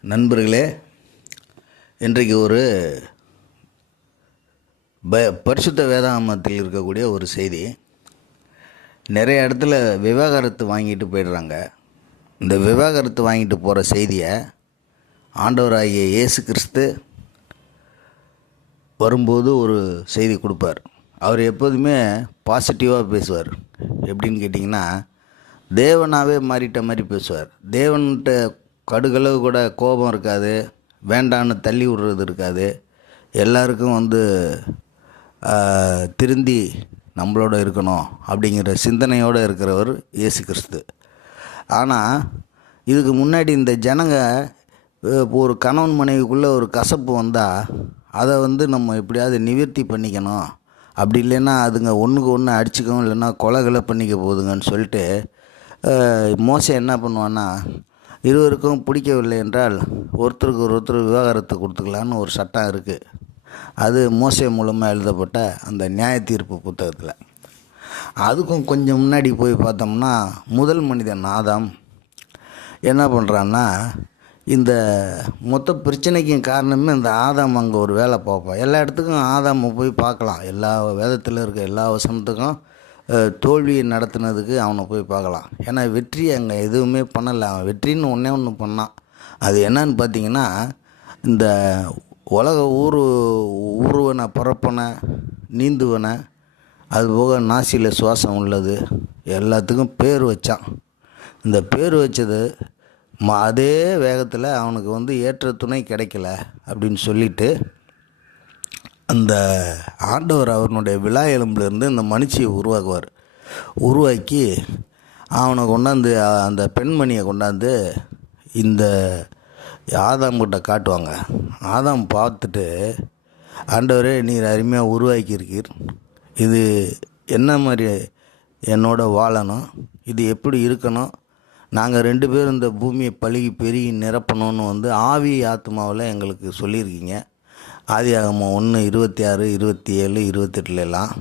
நண்பர்களே இன்றைக்கு ஒரு ப பரிசுத்த வேதாமத்தில் இருக்கக்கூடிய ஒரு செய்தி. நிறைய இடத்துல விவாகரத்து வாங்கிட்டு போயிடுறாங்க. இந்த விவாகரத்து வாங்கிட்டு போகிற செய்தியை ஆண்டவராகிய இயேசு கிறிஸ்து வரும்போது ஒரு செய்தி கொடுப்பார். அவர் எப்போதுமே பாசிட்டிவாக பேசுவார். எப்படின்னு கேட்டிங்கன்னா தேவனாகவே மாறிட்ட மாதிரி பேசுவார். தேவன்கிட்ட கடுகளவு கூட கோபம் இருக்காது வேண்டான்னு தள்ளி விடுறது இருக்காது. எல்லாருக்கும் வந்து திருந்தி நம்மளோட இருக்கணும் அப்படிங்கிற சிந்தனையோடு இருக்கிறவர் இயேசு கிறிஸ்து. ஆனால் இதுக்கு முன்னாடி இந்த ஜனங்க இப்போ ஒரு கணவன் மனைவிக்குள்ளே ஒரு கசப்பு வந்தால் அதை வந்து நம்ம எப்படியாவது நிவர்த்தி பண்ணிக்கணும். அப்படி இல்லைன்னா அதுங்க ஒன்றுக்கு ஒன்று அடிச்சுக்கவும் இல்லைன்னா கொலைகளை பண்ணிக்க போகுதுங்கன்னு சொல்லிட்டு மோசம் என்ன பண்ணுவான்னா இருவருக்கும் பிடிக்கவில்லை என்றால் ஒருத்தருக்கு ஒருத்தர் விவாகரத்து கொடுத்துக்கலான்னு ஒரு சட்டம் இருக்குது அது மோசை மூலமாக எழுதப்பட்ட அந்த நியாய தீர்ப்பு புத்தகத்தில். அதுக்கும் கொஞ்சம் முன்னாடி போய் பார்த்தோம்னா முதல் மனிதன் ஆதாம் என்ன பண்ணுறான்னா இந்த மொத்த பிரச்சனைக்கும் காரணமே இந்த ஆதாம் அங்கே ஒரு வேலை பார்ப்போம் எல்லா இடத்துக்கும் ஆதாமை போய் பார்க்கலாம். எல்லா வேதத்தில் இருக்க எல்லா வசனத்துக்கும் தோல்வியை நடத்தினதுக்கு அவனை போய் பார்க்கலாம். ஏன்னா வெற்றி அங்கே எதுவுமே பண்ணலை. அவன் வெற்றின்னு ஒன்றே ஒன்று பண்ணான். அது என்னன்னு பார்த்தீங்கன்னா இந்த உலக ஊர் ஊர்வனை பரப்பன நீந்துவன அதுபோக நாசியில் சுவாசம் உள்ளது எல்லாத்துக்கும் பேர் வச்சான். இந்த பேர் வச்சது ம அதே வேகத்தில் அவனுக்கு வந்து ஏற்ற துணை கிடைக்கல அப்படின்னு சொல்லிட்டு அந்த ஆண்டவர் அவனுடைய விழா எலும்புலேருந்து இந்த மனுஷியை உருவாக்குவார். உருவாக்கி அவனை கொண்டாந்து அந்த பெண்மணியை கொண்டாந்து இந்த ஆதாம் கிட்ட காட்டுவாங்க. ஆதாம் பார்த்துட்டு ஆண்டவரே நீர் அருமையாக உருவாக்கியிருக்கீர். இது என்ன மாதிரி என்னோட வாழணும்? இது எப்படி இருக்கணும்? நாங்கள் ரெண்டு பேரும் இந்த பூமியை பழுகி பெருகி நிரப்பணும்னு வந்து ஆவி ஆத்மாவில் எங்களுக்கு சொல்லியிருக்கீங்க. ஆதியாகமம் ஒன்று இருபத்தி ஆறு இருபத்தி ஏழு இருபத்தெட்டுலலாம்.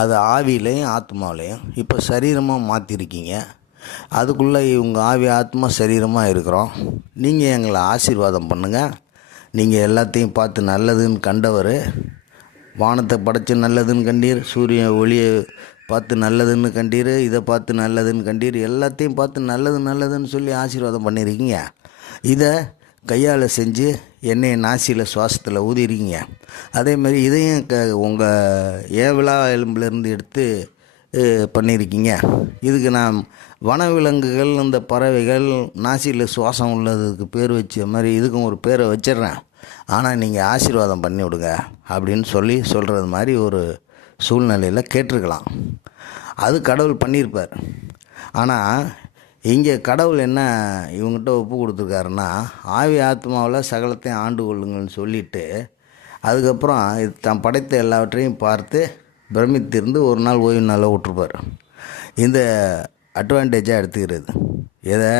அது ஆவியிலையும் ஆத்மாவிலையும். இப்போ சரீரமாக மாற்றிருக்கீங்க. அதுக்குள்ளே இவங்க ஆவி ஆத்மா சரீரமாக இருக்கிறோம். நீங்கள் எங்களை ஆசீர்வாதம் பண்ணுங்கள் நீங்கள் எல்லாத்தையும் பார்த்து நல்லதுன்னு கண்டவர். வானத்தை படைச்சு நல்லதுன்னு கண்டீர். சூரிய ஒளியை பார்த்து நல்லதுன்னு கண்டீர். இதை பார்த்து நல்லதுன்னு கண்டீர். எல்லாத்தையும் பார்த்து நல்லது நல்லதுன்னு சொல்லி ஆசீர்வாதம் பண்ணியிருக்கீங்க. இதை கையால் செஞ்சு எண்ணெயை நாசியில் சுவாசத்தில் ஊதிருக்கீங்க. அதே மாதிரி இதையும் க உங்கள் ஏவிழா எலும்புலேருந்து எடுத்து பண்ணியிருக்கீங்க இதுக்கு நான் வனவிலங்குகள் இந்த பறவைகள் நாசியில் சுவாசம் உள்ளதுக்கு பேர் வச்ச மாதிரி இதுக்கும் ஒரு பேரை வச்சிடுறேன். ஆனால் நீங்கள் ஆசீர்வாதம் பண்ணி விடுங்க அப்படின்னு சொல்லி சொல்கிறது மாதிரி ஒரு சூழ்நிலையில் கேட்டிருக்கலாம். அது கடவுள் பண்ணியிருப்பார். ஆனால் இங்கே கடவுள் என்ன இவங்ககிட்ட ஒப்பு கொடுத்துருக்காருன்னா ஆவி ஆத்மாவில் சகலத்தையும் ஆண்டு கொள்ளுங்கள்னு சொல்லிட்டு அதுக்கப்புறம் இது தான் படைத்த எல்லாவற்றையும் பார்த்து பிரமித்திருந்து ஒரு நாள் ஓய்வு நாளில் விட்டுருப்பார். இந்த அட்வான்டேஜாக எடுத்துக்கிறது. எதை?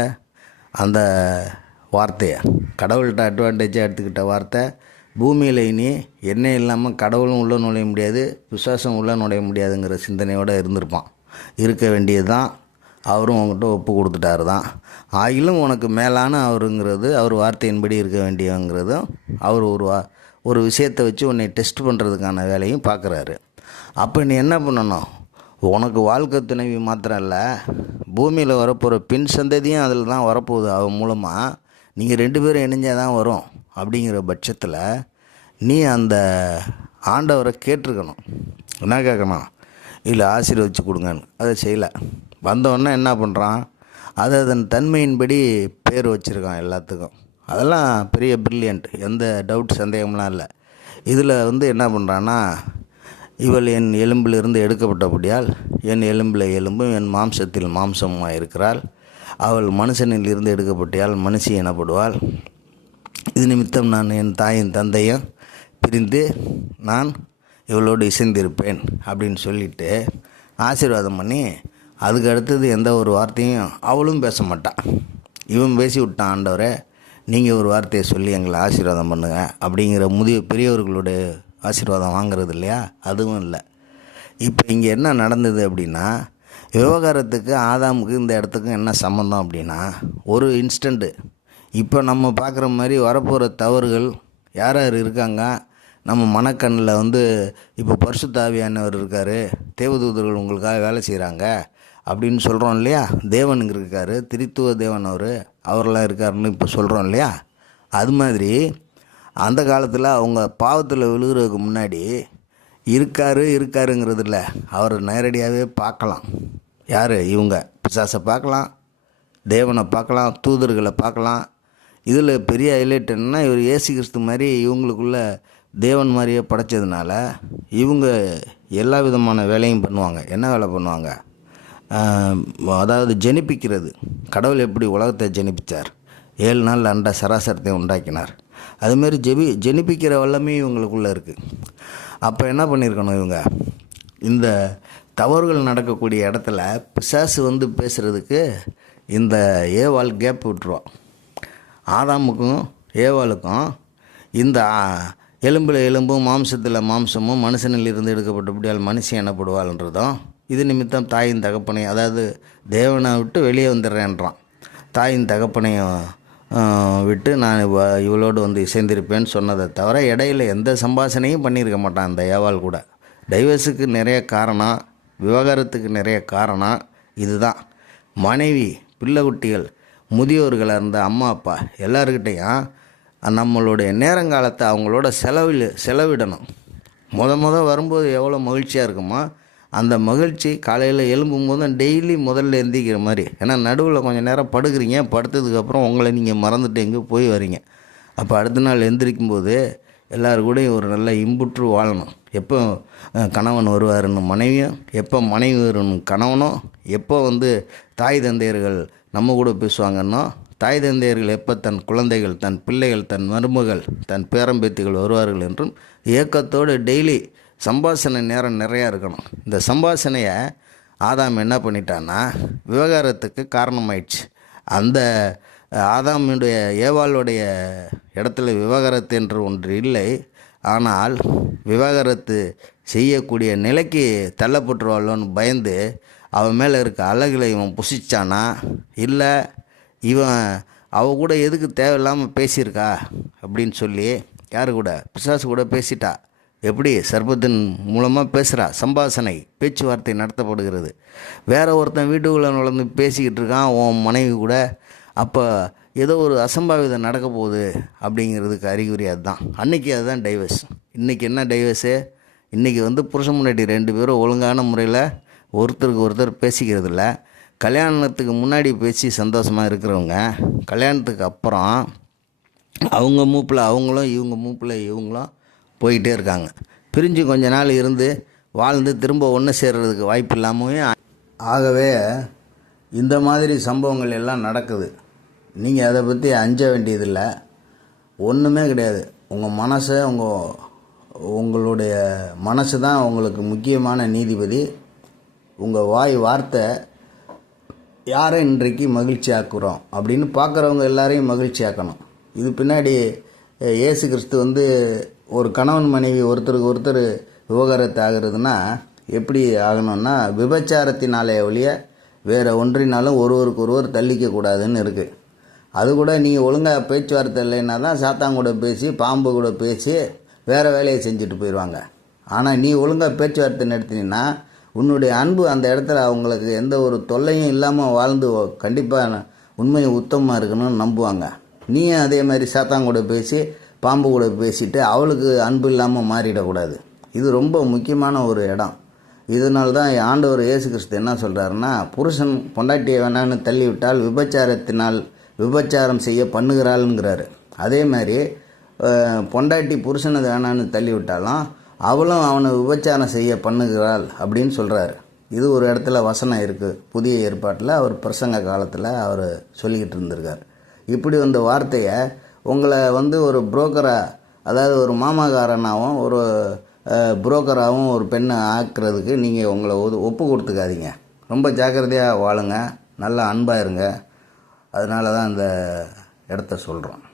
அந்த வார்த்தையை. கடவுள்கிட்ட அட்வான்டேஜாக எடுத்துக்கிட்ட வார்த்தை. பூமியில் இனி எண்ணெய் இல்லாமல் கடவுளும் உள்ளே நுழைய முடியாது விசுவாசம் உள்ளே நுழைய முடியாதுங்கிற சிந்தனையோடு இருந்திருப்பான். இருக்க வேண்டியது தான் அவரும் உங்ககிட்ட ஒப்பு கொடுத்துட்டாரு தான் ஆகிலும் உனக்கு மேலான அவருங்கிறது அவர் வார்த்தையின்படி இருக்க வேண்டியங்கிறதும் அவர் ஒரு வா ஒரு விஷயத்தை வச்சு உன்னை டெஸ்ட் பண்ணுறதுக்கான வேலையும் பார்க்குறாரு. அப்போ நீ என்ன பண்ணணும்? உனக்கு வாழ்க்கை துணைவி மாத்திரம் இல்லை பூமியில் வரப்போகிற பின் சந்ததியும் அதில் தான் வரப்போகுது. அவன் மூலமாக நீங்கள் ரெண்டு பேரும் இணைஞ்சால் தான் வரும் அப்படிங்கிற பட்சத்தில் நீ அந்த ஆண்டவரை கேட்டிருக்கணும். என்ன கேட்கணும்? இல்லை ஆசீர்வதிச்சு கொடுங்கன்னு. அதை செய்யலை. வந்தவொடனே என்ன பண்ணுறான் அது அதன் தன்மையின்படி பேர் வச்சுருக்கான் எல்லாத்துக்கும். அதெல்லாம் பெரிய பிரில்லியண்ட் எந்த டவுட் சந்தேகம்லாம் இல்லை. இதில் வந்து என்ன பண்ணுறான்னா இவள் என் எலும்பிலிருந்து எடுக்கப்பட்டபடியால் என் எலும்பில் எலும்பும் என் மாம்சத்தில் மாம்சமாக இருக்கிறாள். அவள் மனுஷனில் இருந்து எடுக்கப்பட்டால் மனுஷி எனப்படுவாள். இது நிமித்தம் நான் என் தாயின் தந்தையும் பிரிந்து நான் இவளோடு இசைந்திருப்பேன் அப்படின்னு சொல்லிட்டு ஆசீர்வாதம் பண்ணி அதுக்கு அடுத்தது எந்த ஒரு வார்த்தையும் அவளும் பேச மாட்டான் இவன் பேசி விட்டான் ஆண்டவரே நீங்கள் ஒரு வார்த்தையை சொல்லி எங்களை ஆசீர்வாதம் பண்ணுங்க அப்படிங்கிற முதிய பெரியவர்களுடைய ஆசீர்வாதம் வாங்குறது இல்லையா? அதுவும் இல்லை. இப்போ இங்கே என்ன நடந்தது அப்படின்னா விவகாரத்துக்கு ஆதாமுக்கு இந்த இடத்துக்கும் என்ன சம்மந்தம் அப்படின்னா ஒரு இன்ஸ்டண்ட்டு இப்போ நம்ம பார்க்குற மாதிரி வரப்போகிற தவறுகள் யார் யார் இருக்காங்க? நம்ம மனக்கண்ணில் வந்து இப்போ பரிசுத்தாவியானவர் இருக்கார் தேவதூதர்கள் உங்களுக்காக வேலை செய்கிறாங்க அப்படின்னு சொல்கிறோம் இல்லையா? தேவனுங்க இருக்கார் திரித்துவ தேவன் அவர் அவரெல்லாம் இருக்காருன்னு இப்போ சொல்கிறோம் இல்லையா? அது மாதிரி அந்த காலத்தில் அவங்க பாவத்தில் விழுகிறதுக்கு முன்னாடி இருக்காரு இருக்காருங்கிறது இல்லை. அவர் நேரடியாகவே பார்க்கலாம். யார்? இவங்க. பிசாசை பார்க்கலாம் தேவனை பார்க்கலாம் தூதர்களை பார்க்கலாம். இதில் பெரிய ஹைலைட் என்னென்னா இவர் ஏசு கிறிஸ்து மாதிரி இவங்களுக்குள்ள தேவன் மாதிரியே படைச்சதுனால இவங்க எல்லா விதமான வேலையும் பண்ணுவாங்க. என்ன வேலை பண்ணுவாங்க? அதாவது ஜெனிப்பிக்கிறது. கடவுள் எப்படி உலகத்தை ஜெனிப்பிச்சார்? ஏழு நாள் அண்ட சராசரத்தை உண்டாக்கினார். அதுமாரி ஜெபி ஜெனிப்பிக்கிற வல்லமே இவங்களுக்குள்ளே இருக்குது அப்போ என்ன பண்ணியிருக்கணும் இவங்க? இந்த தவறுகள் நடக்கக்கூடிய இடத்துல பிசாசு வந்து பேசுகிறதுக்கு இந்த ஏவாள் கேப் விட்டுருவான் ஆதாமுக்கும் ஏவாளுக்கும் இந்த எலும்பில் எலும்பும் மாம்சத்தில் மாம்சமும் மனுஷனில் இருந்து எடுக்கப்பட்டபடியால் மனுஷன் எனப்படுவாள்ன்றதும் இது நிமித்தம் தாயின் தகப்பனையும் அதாவது தேவனை விட்டு வெளியே வந்துடுறேன்றான். தாயின் தகப்பனையும் விட்டு நான் இவளோடு வந்து இசைந்திருப்பேன்னு சொன்னதை தவிர இடையில எந்த சம்பாஷணையும் பண்ணியிருக்க மாட்டான் அந்த ஏவாள் கூட. டைவர்ஸுக்கு நிறைய காரணம் விவகாரத்துக்கு நிறைய காரணம் இதுதான். மனைவி பிள்ளை குட்டிகள் முதியோர்களாக இருந்த அம்மா அப்பா எல்லாருக்கிட்டையும் நம்மளுடைய நேரங்காலத்தை அவங்களோட செலவில் செலவிடணும். முத முத வரும்போது எவ்வளோ மகிழ்ச்சியாக இருக்குமோ அந்த மகிழ்ச்சி காலையில் எழும்பும் தான் டெய்லி முதல்ல எந்திக்கிற மாதிரி. ஏன்னா நடுவில் கொஞ்சம் நேரம் படுக்கிறீங்க படுத்ததுக்கப்புறம் உங்களை நீங்கள் மறந்துட்டு எங்கேயோ போய் வரீங்க. அப்போ அடுத்த நாள் எந்திரிக்கும் போது எல்லாரு கூடயும் ஒரு நல்ல இம்புற்று வாழணும். எப்போ கணவன் வருவாருன்னு மனைவியும் எப்போ மனைவி வரும்னு கணவனும் எப்போ வந்து தாய் தந்தையர்கள் நம்ம கூட பேசுவாங்கன்னா தாய் தந்தையர்கள் எப்போ தன் குழந்தைகள் தன் பிள்ளைகள் தன் மருமகள் தன் பேரம்பேத்திகள் வருவார்கள் என்றும் ஏக்கத்தோடு டெய்லி சம்பாஷணை நேரம் நிறையா இருக்கணும். இந்த சம்பாஷணையை ஆதாம் என்ன பண்ணிட்டான்னா விவகாரத்துக்கு காரணமாயிடுச்சு. அந்த அஹ், ஆதாமுடைய ஏவாளுடைய இடத்துல விவகாரத்து என்று ஒன்று இல்லை. ஆனால் விவகாரத்து செய்யக்கூடிய நிலைக்கு தள்ளப்பட்டுருவாளோன்னு பயந்து அவன் மேலே இருக்க அழகில் இவன் புசிச்சானா இல்லை இவன் அவ கூட எதுக்கு தேவையில்லாமல் பேசியிருக்கா? அப்படின்னு சொல்லி யார் கூட? பிசாசு கூட பேசிட்டா. எப்படி சர்பத்தின் மூலமாக பேசுகிறா சம்பாசனை பேச்சுவார்த்தை நடத்தப்படுகிறது. வேற ஒருத்தன் வீட்டுக்குள்ளே நுழைந்து பேசிக்கிட்டு இருக்கான் உன் மனைவி கூட. அப்போ ஏதோ ஒரு அசம்பாவிதம் நடக்க போகுது அப்படிங்கிறதுக்கு அறிகுறி அதுதான். அன்றைக்கி அதுதான் டைவர்ஸ் இன்றைக்கி என்ன டைவர்ஸு இன்றைக்கி வந்து புருஷன் முன்னாடி ரெண்டு பேரும் ஒழுங்கான முறையில் ஒருத்தருக்கு ஒருத்தர் பேசிக்கிறது இல்லை கல்யாணத்துக்கு முன்னாடி பேசி சந்தோஷமாக இருக்கிறவங்க கல்யாணத்துக்கு அப்புறம் அவங்க மூப்பில் அவங்களும் இவங்க மூப்பில் இவங்களும் போயிட்டே இருக்காங்க. பிரிஞ்சு கொஞ்ச நாள் இருந்து வாழ்ந்து திரும்ப ஒன்று சேர்றதுக்கு வாய்ப்பு இல்லாமல் ஆகவே இந்த மாதிரி சம்பவங்கள் எல்லாம் நடக்குது. நீங்கள் அதை பற்றி அஞ்ச வேண்டியதில்லை. ஒன்றுமே கிடையாது. உங்கள் மனசை உங்கள் உங்களுடைய மனசு தான் உங்களுக்கு முக்கியமான நீதிபதி. உங்கள் வாய் வார்த்தை யாரை இன்றைக்கு மகிழ்ச்சி ஆக்குறோம்? அப்படின்னு பார்க்குறவங்க எல்லாரையும் மகிழ்ச்சி ஆக்கணும். இது பின்னாடி இயேசு கிறிஸ்து வந்து ஒரு கணவன் மனைவி ஒருத்தருக்கு ஒருத்தர் விவகாரத்து ஆகுறதுன்னா எப்படி ஆகணும்னா விபச்சாரத்தினாலே ஒழிய வேறு ஒன்றினாலும் ஒருவருக்கு ஒருவர் தள்ளிக்க கூடாதுன்னு இருக்குது அது கூட நீங்கள் ஒழுங்காக பேச்சுவார்த்தை இல்லைன்னா தான் சாத்தான் கூட பேசி பாம்பு கூட பேசி வேறு வேலையை செஞ்சுட்டு போயிடுவாங்க ஆனால் நீ ஒழுங்காக பேச்சுவார்த்தை நடத்தினீன்னா உன்னுடைய அன்பு அந்த இடத்துல அவங்களுக்கு எந்த ஒரு தொல்லையும் இல்லாமல் வாழ்ந்து கண்டிப்பாக உண்மையை உத்தமமாக இருக்கணும்னு நம்புவாங்க. நீயும் அதே மாதிரி சாத்தாங்கூட பேசி பாம்பு கூட பேசிட்டு அவளுக்கு அன்பு இல்லாமல் மாறிடக்கூடாது. இது ரொம்ப முக்கியமான ஒரு இடம். இதனால தான் ஆண்டவர் இயேசு கிறிஸ்து என்ன சொல்கிறாருன்னா புருஷன் பொண்டாட்டியை வேணான்னு தள்ளிவிட்டால் விபச்சாரத்தினால் விபச்சாரம் செய்ய பண்ணுகிறாள்ங்கிறாரு. அதே மாதிரி பொண்டாட்டி புருஷனை வேணான்னு தள்ளிவிட்டாலும் அவளும் அவனை விபச்சாரம் செய்ய பண்ணுகிறாள் அப்படின்னு சொல்கிறாரு இது ஒரு இடத்துல வசனம் இருக்குது புதிய ஏற்பாட்டில் அவர் பிரசங்க காலத்தில் அவர் சொல்லிக்கிட்டு இருந்திருக்கார். இப்படி வந்த வார்த்தையை உங்களை வந்து ஒரு புரோக்கராக அதாவது ஒரு மாமாகாரனாகவும் ஒரு புரோக்கராகவும் ஒரு பெண்ணை ஆக்குறதுக்கு நீங்கள் உங்களை ஒது- ஒப்பு கொடுத்துக்காதீங்க. ரொம்ப ஜாக்கிரதையாக வாழுங்க. நல்லா அன்பாக இருங்க அதனால தான் இந்த இடத்த சொல்கிறோம்